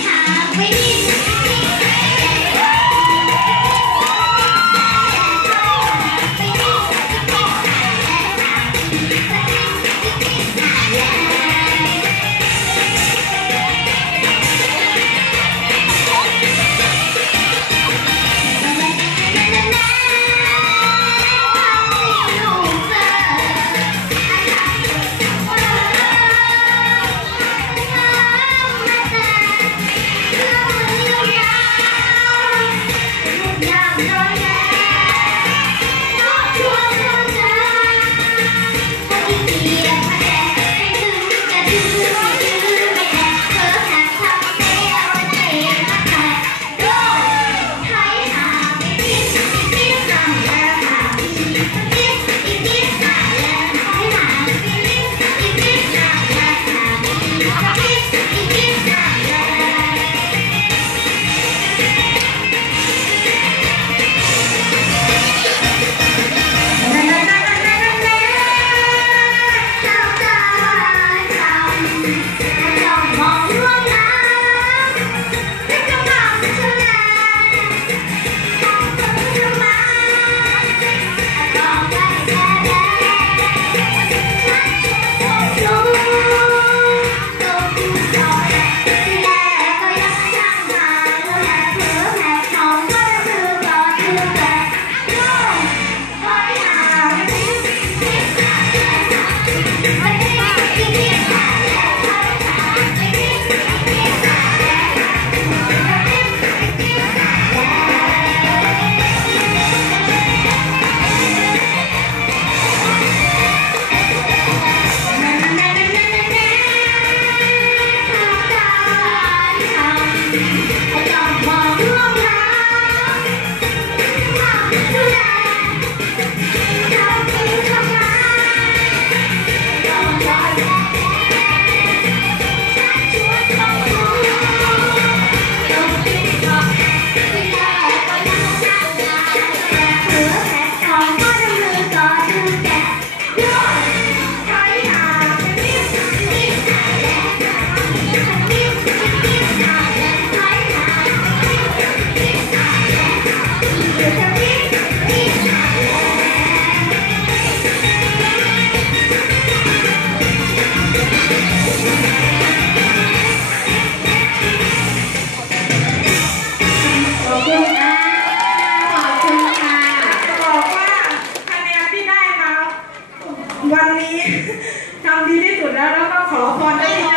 have, we need Yeah. Weekend. วันนี้ทำดีที่สุดแล้วแล้วก็ขอพรได้